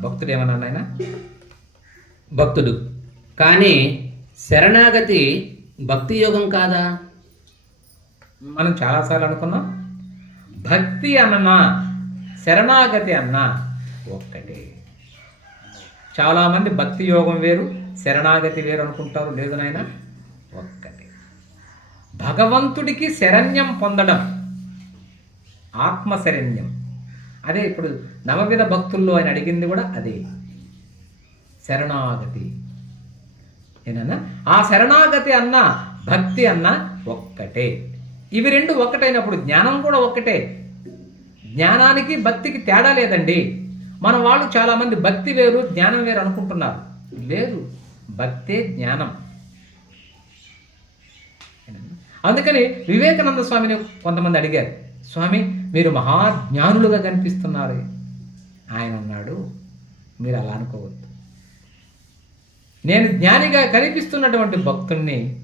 భక్తుడు ఏమన్నాడు ఆయన భక్తుడు. కానీ శరణాగతి భక్తి యోగం కాదా? మనం చాలాసార్లు అనుకున్నాం భక్తి అన్నా శరణాగతి అన్నా ఒక్కటే. చాలామంది భక్తి యోగం వేరు శరణాగతి వేరు అనుకుంటారు లేదు నాయన? ఒక్కటే. భగవంతుడికి శరణ్యం పొందడం ఆత్మశరణ్యం. అదే ఇప్పుడు నవవిధ భక్తుల్లో ఆయన అడిగింది కూడా అదే. శరణాగతి. ఏనన్నా? ఆ శరణాగతి అన్న భక్తి అన్న ఒక్కటే. ఇవి రెండు ఒక్కటైనప్పుడు జ్ఞానం కూడా ఒక్కటే. జ్ఞానానికి భక్తికి తేడా లేదండి. మన వాళ్ళు చాలామంది భక్తి వేరు జ్ఞానం వేరు అనుకుంటున్నారు. లేదు భక్తే జ్ఞానం. అందుకని వివేకానంద స్వామిని కొంతమంది అడిగారు. స్వామి మీరు మహాజ్ఞానులుగా కనిపిస్తున్నారు. ఆయన అన్నాడు మీరు అలా అనుకోవద్దు. నేను జ్ఞానిగా కనిపిస్తున్నటువంటి భక్తుణ్ణి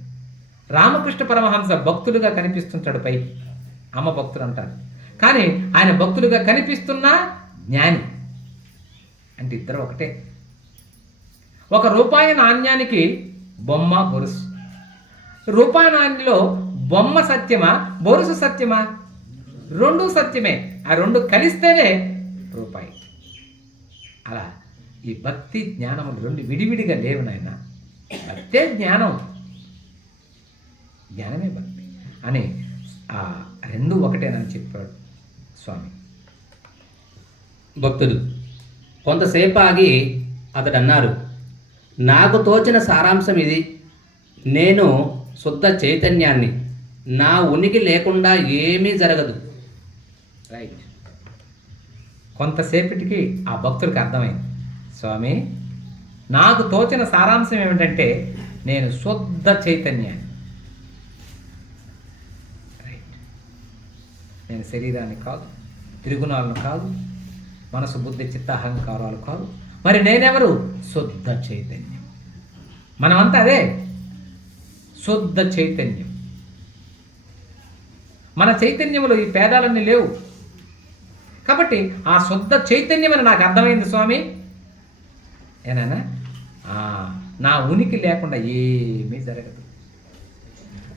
రామకృష్ణ పరమహంస భక్తులుగా కనిపిస్తుంటాడు పై అమ్మ భక్తులు అంటారు. కానీ ఆయన భక్తులుగా కనిపిస్తున్న జ్ఞాని అంటే ఇద్దరు ఒకటే. ఒక రూపాయి నాణ్యానికి బొమ్మ బొరుసు. రూపాయి నాణ్యలో బొమ్మ సత్యమా బొరుసు సత్యమా? రెండు సత్యమే ఆ రెండు కలిస్తేనే రూపాయి. అలా ఈ భక్తి జ్ఞానం రెండు విడివిడిగా లేవు నాయన. భక్తే జ్ఞానం. జ్ఞానమే భక్తి. అని ఆ రెండు ఒకటేనని చెప్పాడు స్వామి. భక్తుడు కొంతసేపు ఆగి అతడు అన్నారు నాకు తోచిన సారాంశం ఇది. నేను శుద్ధ చైతన్యాన్ని. నా ఉనికి లేకుండా ఏమీ జరగదు. రైట్ కొంతసేపటికి ఆ భక్తుడికి అర్థమైంది. స్వామి నాకు తోచిన సారాంశం ఏమిటంటే నేను శుద్ధ చైతన్యాన్ని. రైట్ నేను శరీరాన్ని కాదు త్రిగుణాలను కాదు మనసు బుద్ధి చిత్త అహంకారాలు కాదు మరి నేనెవరు? శుద్ధ చైతన్యం. మనమంతా అదే శుద్ధ చైతన్యం. మన చైతన్యంలో ఈ పేదాలన్నీ లేవు. కాబట్టి ఆ శుద్ధ చైతన్యం అని నాకు అర్థమైంది స్వామి. ఏనానా? ఆ, నా ఉనికి లేకుండా ఏమీ జరగదు.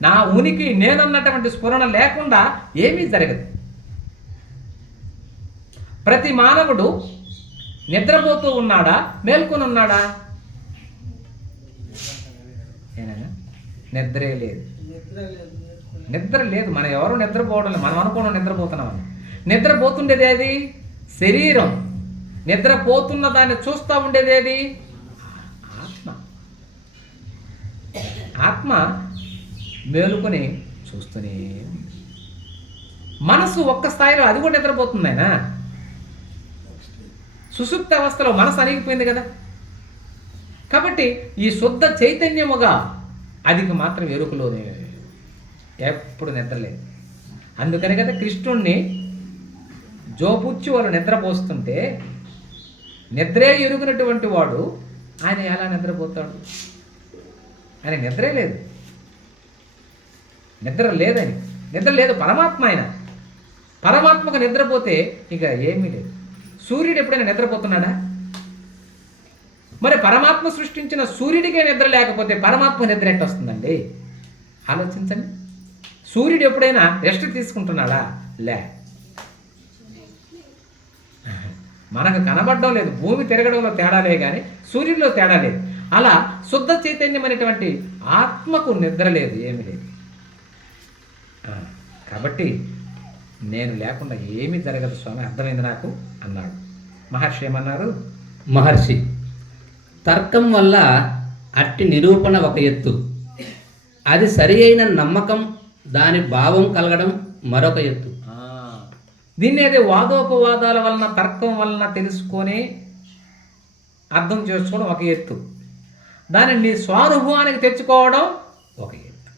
నా ఉనికి నేనన్నటువంటి స్ఫురణ లేకుండా ఏమీ జరగదు. ప్రతి మానవుడు నిద్రపోతూ ఉన్నాడా? మేల్కొని ఉన్నాడా ఏనానా నిద్రే లేదు నిద్ర లేదు. మనం ఎవరు నిద్రపోవడం లేదు. మనం అనుకోవడం నిద్రపోతున్నామని. నిద్రపోతుండేది ఏది? శరీరం. నిద్రపోతున్న దాన్ని చూస్తూ ఉండేది ఏది? ఆత్మ. ఆత్మ మేలుకొని చూస్తూనే మనసు ఒక్క స్థాయిలో అది కూడా నిద్రపోతుంది ఆయన సుసుప్త అవస్థలో మనసు అణిగిపోయింది కదా. కాబట్టి ఈ శుద్ధ చైతన్యముగా అదికి మాత్రం ఎరుకలోనే ఎప్పుడు నిద్రలేదు. అందుకని కదా కృష్ణుణ్ణి జోపుచ్చి వారు నిద్రపోస్తుంటే నిద్రే ఎరుగునటువంటి వాడు ఆయన ఎలా నిద్రపోతాడు? ఆయన నిద్రే లేదు. నిద్ర లేదని. నిద్ర లేదు. పరమాత్మ ఆయన. పరమాత్మకు నిద్రపోతే ఇక ఏమీ లేదు. సూర్యుడు ఎప్పుడైనా నిద్రపోతున్నాడా? మరి పరమాత్మ సృష్టించిన సూర్యుడికే నిద్ర లేకపోతే పరమాత్మ నిద్ర ఎట్ట వస్తుందండి? ఆలోచించండి. సూర్యుడు ఎప్పుడైనా రెస్ట్ తీసుకుంటున్నాడా? లే. మనకు కనబడడం లేదు భూమి తిరగడంలో తేడాలే కానీ సూర్యుడిలో తేడా లేదు. అలా శుద్ధ చైతన్యం అనేటువంటి ఆత్మకు నిద్ర లేదు ఏమి లేదు. కాబట్టి నేను లేకుండా ఏమీ జరగదు స్వామి అర్థమైంది నాకు? అన్నాడు. మహర్షి ఏమన్నారు? మహర్షి తర్కం వల్ల అట్టి నిరూపణ ఒక ఎత్తు. అది సరి అయిన నమ్మకం దాని భావం కలగడం మరొక ఎత్తు. దీన్ని అదే వాదోపవాదాల వలన తర్కం వలన తెలుసుకొని అర్థం చేసుకోవడం ఒక ఎత్తు. దానిని నీ స్వానుభవానికి తెచ్చుకోవడం ఒక ఎత్తు.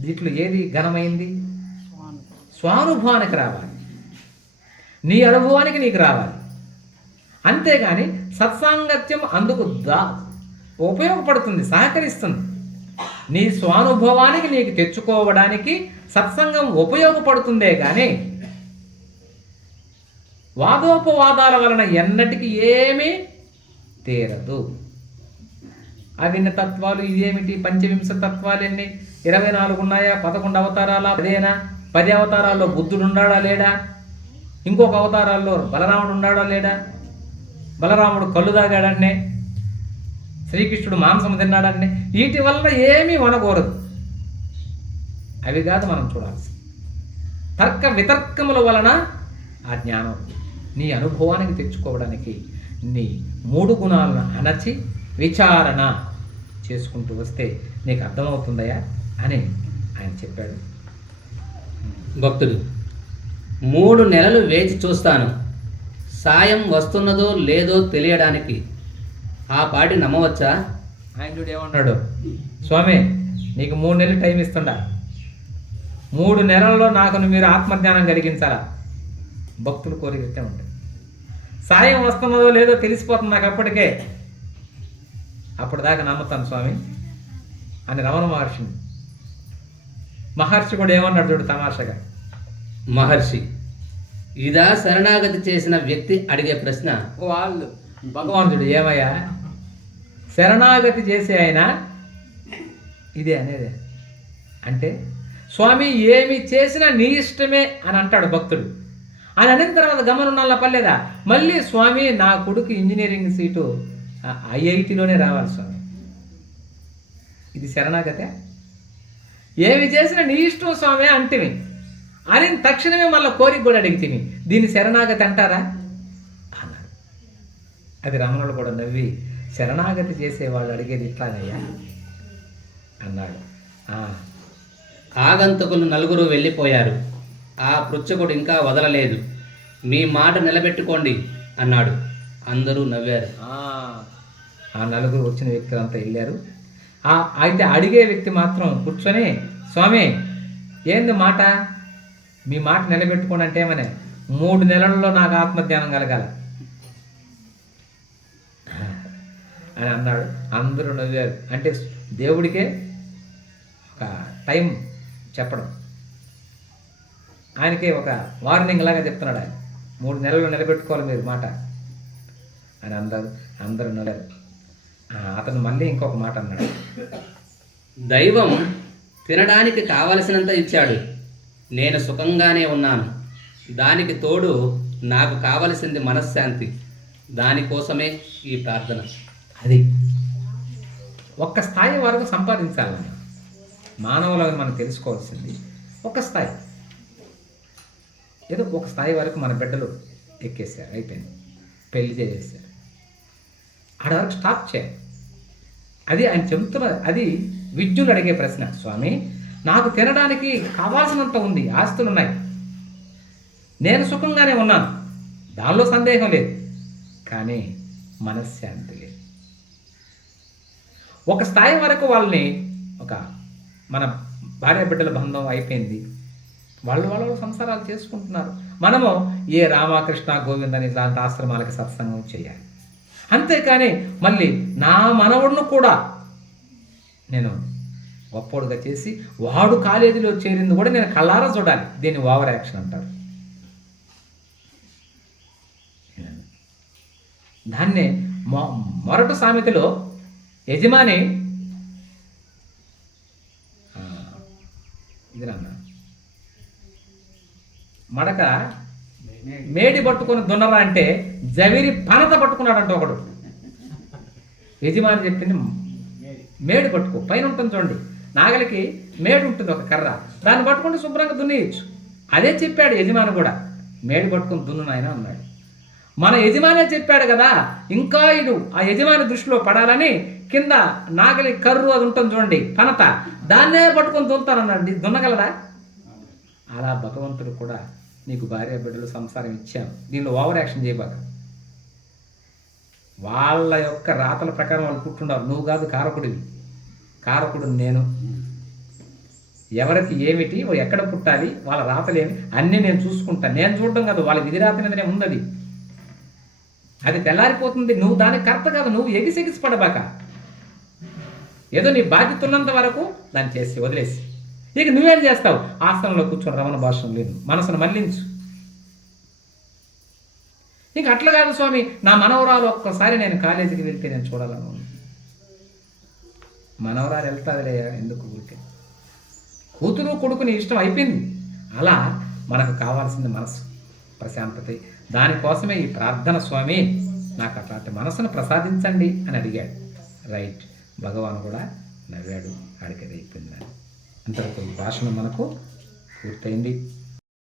దీంట్లో ఏది ఘనమైంది? స్వానుభవానికి రావాలి. నీ అనుభవానికి నీకు రావాలి. అంతేగాని సత్సాంగత్యం అందుకు దా ఉపయోగపడుతుంది సహకరిస్తుంది. నీ స్వానుభవానికి నీకు తెచ్చుకోవడానికి సత్సంగం ఉపయోగపడుతుందే కానీ వాదోపవాదాల వలన ఎన్నటికి ఏమీ తీరదు. అవిన్న తత్వాలు ఇదేమిటి పంచవింశ తత్వాలు ఎన్ని? ఇరవై నాలుగు ఉన్నాయా? పదకొండు అవతారాలా? అదేనా పది అవతారాల్లో బుద్ధుడు ఉన్నాడా లేడా? ఇంకొక అవతారాల్లో బలరాముడు ఉన్నాడా లేడా? బలరాముడు కళ్ళు తాగాడన్నే? శ్రీకృష్ణుడు మాంసం తిన్నాడన్నే? వీటి వల్ల ఏమీ వనకూడదు అవి కాదు మనం చూడాల్సి తర్క వితర్కముల వలన ఆ జ్ఞానం. నీ అనుభవానికి తెచ్చుకోవడానికి నీ మూడు గుణాలను అణచి విచారణ చేసుకుంటూ వస్తే నీకు అర్థమవుతుందయా అని ఆయన చెప్పాడు. భక్తుడు మూడు నెలలు వేచి చూస్తాను. సాయం వస్తున్నదో లేదో తెలియడానికి ఆ పాటి నమ్మవచ్చా? ఆయన చూడు ఏమన్నాడు? స్వామి నీకు మూడు నెలలు టైం ఇస్తుండా మూడు నెలల్లో నాకు మీరు ఆత్మజ్ఞానం కలిగించాలా? భక్తులు కోరికతే ఉంటుంది. సాయం వస్తున్నదో లేదో తెలిసిపోతుంది నాకు అప్పటికే. అప్పటిదాకా నమ్ముతాను స్వామి అని రమణ మహర్షిని మహర్షి కూడా ఏమన్నాడు చూడు తమాషగా? మహర్షి ఇదా శరణాగతి చేసిన వ్యక్తి అడిగే ప్రశ్న. వాళ్ళు. భగవానుడు ఏమయ్యా? శరణాగతి చేసే ఆయన ఇదే అనేది. అంటే స్వామి ఏమి చేసినా నీ ఇష్టమే అని అంటాడు భక్తుడు. అని అనిన తర్వాత గమనున్నల్లా పర్లేదా? మళ్ళీ స్వామి నా కొడుకు ఇంజనీరింగ్ సీటు ఐఐటిలోనే రావాలి స్వామి. ఇది శరణాగతే? ఏమి చేసినా నీ ఇష్టం స్వామి అంటివి అని తక్షణమే మళ్ళీ కోరిక కూడా అడిగితివి దీన్ని శరణాగతి అంటారా? అన్నారు. అది రమణుడు కూడా నవ్వి శరణాగతి చేసేవాళ్ళు అడిగేది ఇట్లాగయ్యా? అన్నాడు. ఆగంతకులు నలుగురు వెళ్ళిపోయారు. ఆ పృచ్చకుడు ఇంకా వదలలేదు. మీ మాట నిలబెట్టుకోండి అన్నాడు. అందరూ నవ్వారు. ఆ." నలుగురు వచ్చిన వ్యక్తులంతా వెళ్ళారు. ఆ అయితే అడిగే వ్యక్తి మాత్రం కూర్చొని స్వామి ఏంది మాట? మీ మాట నిలబెట్టుకోండి అంటే ఏమనే? మూడు నెలల్లో నాకు ఆత్మజ్ఞానం కలగాల. అని అన్నాడు. అందరూ నవ్వారు. అంటే దేవుడికే ఒక టైం చెప్పడం. ఆయనకే ఒక వార్నింగ్ లాగా చెప్తున్నాడు ఆయన. మూడు నెలలు నిలబెట్టుకోవాలి మీరు మాట. అని అందరూ అందరూ నవ్వారు అతను మళ్ళీ ఇంకొక మాట అన్నాడు. దైవం తినడానికి కావలసినంత ఇచ్చాడు. నేను సుఖంగానే ఉన్నాను. దానికి తోడు నాకు కావలసింది మనశ్శాంతి. దానికోసమే ఈ ప్రార్థన. అది ఒక్క స్థాయి వరకు సంపాదించాలని మానవులను మనం తెలుసుకోవాల్సింది ఒక స్థాయి. ఏదో ఒక స్థాయి వరకు మన బిడ్డలు ఎక్కేసారు అయిపోయింది. పెళ్ళి చేసేసారు ఆడ వరకు స్టాప్ చేయాలి. అది ఆయన చెబుతున్న అది విద్యులు అడిగే ప్రశ్న స్వామి. నాకు తినడానికి కావాల్సినంత ఉంది ఆస్తులు ఉన్నాయి. నేను సుఖంగానే ఉన్నాను. దానిలో సందేహం లేదు. కానీ మనశ్శాంతి లేదు. ఒక స్థాయి వరకు వాళ్ళని ఒక మన భార్య బిడ్డల బంధం అయిపోయింది. వాళ్ళు వాళ్ళ సంసారాలు చేసుకుంటున్నారు. మనము ఏ రామకృష్ణ గోవింద అని ఇలాంటి ఆశ్రమాలకి సత్సంగం చేయాలి. అంతేకాని మళ్ళీ నా మనవుడిని కూడా నేను గొప్పోడుగా చేసి వాడు కాలేజీలో చేరింది కూడా నేను కళ్ళారా చూడాలి. దీన్ని ఓవర్ యాక్షన్ అంటారు. దాన్నే మొ మొరటు సామెతలో యజమాని ఇది నాన్న మడక మేడి పట్టుకొని దున్నరా అంటే జవిరి పనత పట్టుకున్నాడంట ఒకడు. యజమాని చెప్పింది మేడి పట్టుకో పైన ఉంటుంది చూడండి. నాగలికి మేడు ఉంటుంది ఒక కర్ర. దాన్ని పట్టుకుంటే శుభ్రంగా దున్నేయచ్చు. అదే చెప్పాడు యజమాని కూడా. మేడి పట్టుకొని దున్ను నాయన అన్నాడు. మన యజమానే చెప్పాడు కదా ఇంకా ఇడు ఆ యజమాని దృష్టిలో పడాలని కింద నాగలి కర్రు అది ఉంటుంది చూడండి పనత. దాన్నే పట్టుకొని దున్నుతానన్నాడు. దున్నగలరా అలా భగవంతుడు కూడా నీకు భార్య బిడ్డలు సంసారం ఇచ్చాను. దీనిలో ఓవర్ యాక్షన్ చేయబాక. వాళ్ళ యొక్క రాతల ప్రకారం వాళ్ళు పుట్టుండాలి నువ్వు కాదు కారకుడివి. కారకుడు నేను. ఎవరికి ఏమిటి ఎక్కడ పుట్టాలి వాళ్ళ రాతలేమి అన్నీ నేను చూసుకుంటాను నేను చూడడం కాదు వాళ్ళ విధి రాత మీదనే ఉన్నది అది తెల్లారిపోతుంది. నువ్వు దానికి కర్త కాదు నువ్వు ఎగిసి ఎగిసి పడబాక. ఏదో నీ బాధ్యత ఉన్నంత వరకు దాన్ని చేసి వదిలేసి. ఇక నువ్వేం చేస్తావు? ఆసనంలో కూర్చొని రమణ భాషం లేదు. మనసును మళ్ళించు. ఇంక అట్లా కాదు స్వామి నా మనవరాలు ఒక్కసారి నేను కాలేజీకి వెళ్తే నేను చూడాలను మనవరాలు వెళ్తాదిలే ఎందుకు ఊరికే? కూతురు కొడుకుని ఇష్టం అయిపోయింది. అలా మనకు కావాల్సింది మనసు ప్రశాంతత. దానికోసమే ఈ ప్రార్థన స్వామి. నాకు అట్లాంటి మనసును ప్రసాదించండి అని అడిగాడు. రైట్. భగవాన్ కూడా నవ్వాడు. ఆడికి అయిపోయిందని అంతవరకు ఈ భాషను మనకు పూర్తయింది.